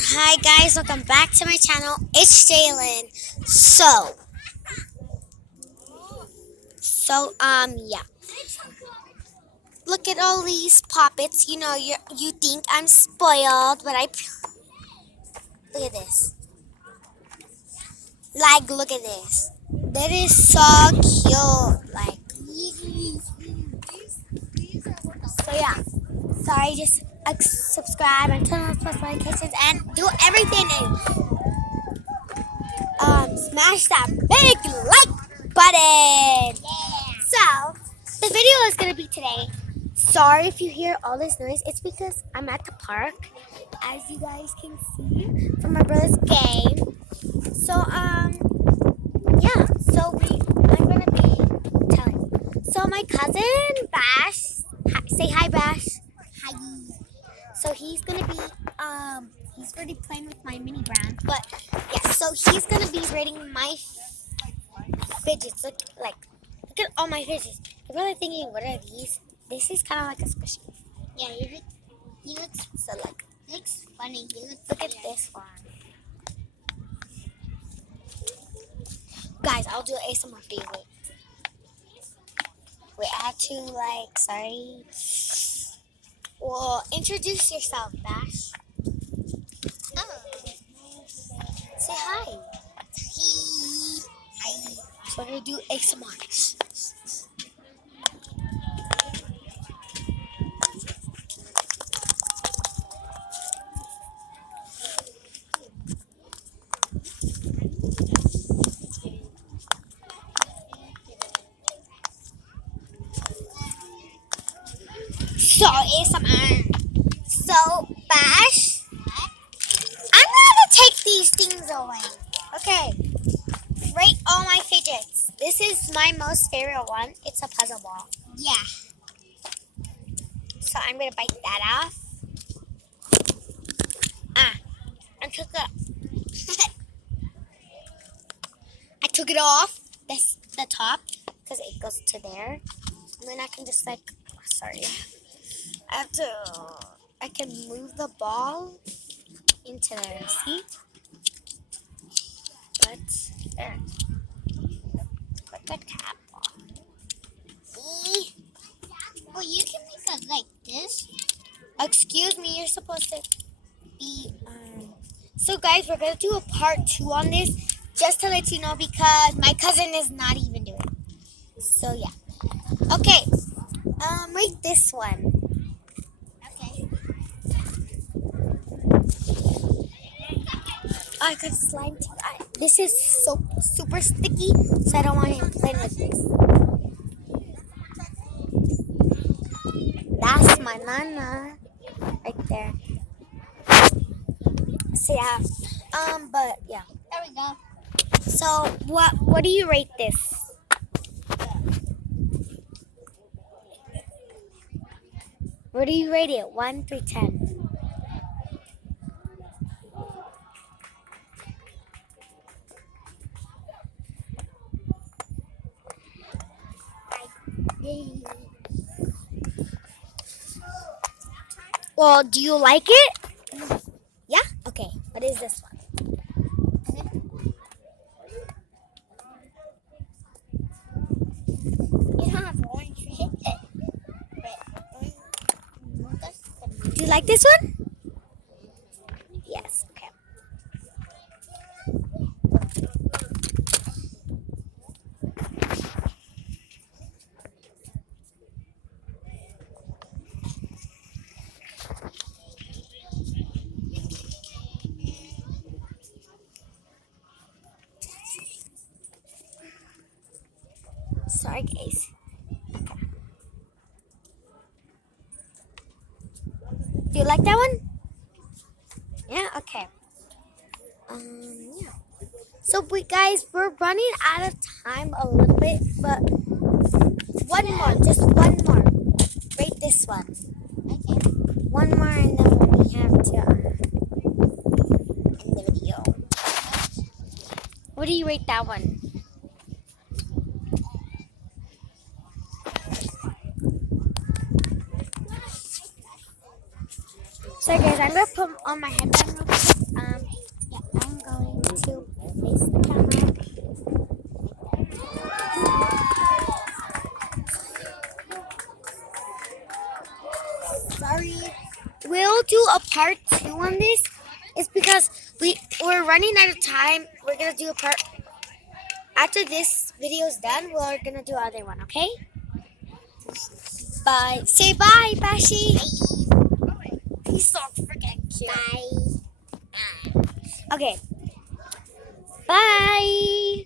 Hi guys, welcome back to my channel. It's Jaylynn. Yeah. Look at all these puppets. You know, you think I'm spoiled, but look at this. Look at this. That is so cute. So yeah. Sorry, just subscribe and turn on post notifications and do everything. Smash that big like button. So, the video is going to be today. Sorry if you hear all this noise. It's because I'm at the park, as you guys can see from my brother's game. So, yeah. I'm going to be telling. So, my cousin, Bash, say hi, Bash. Hi. So, he's going to be, he's already playing with my mini brand. But, yeah, so he's going to be rating my fidgets. Look at all my fidgets. You're probably thinking, what are these? This is kind of like a squishy. Yeah, he looks So looks funny. look at this one. Guys, I'll do ASMR for you. Wait, I have to sorry. Well, introduce yourself, Bash. Oh. Say hi. Hi. So we're gonna do ASMR. So ASMR. So Bash, I'm gonna take these things away. Okay. Rate all my fidgets. This is my most favorite one. It's a puzzle ball. Yeah. So I'm gonna bite that off. I took it. I took it off. The top because it goes to there, and then I can just sorry. I can move the ball into there. See? But there. Put the cap on. See? Well, you can make it like this. Excuse me, you're supposed to be. So, guys, we're gonna do a part 2 on this, just to let you know, because my cousin is not even doing it. So yeah. Okay. Rate this one. Okay. I could slime too. This is so super sticky, so I don't want him playing with this. That's my nana right there. So yeah, but yeah. There we go. So what do you rate this? What do you rate it? 1 through 10. Well, do you like it? Yeah? Okay. What is this one? You don't have orange hit it. Do you like this one? Yes. Okay. Sorry, guys. Do you like that one? Yeah. Okay. Yeah. So, guys, we're running out of time a little bit, but one more, just one more. Rate this one. Okay. One more, and then we have to end the video. What do you rate that one? Sorry guys, I'm gonna put on my headband real quick. face the camera. Sorry. We'll do a part 2 on this. It's because we're running out of time. We're gonna do a part after this video's done. We're gonna do other one. Okay? Bye. Say bye, Bashi. He's so freaking cute. Bye. Okay. Bye.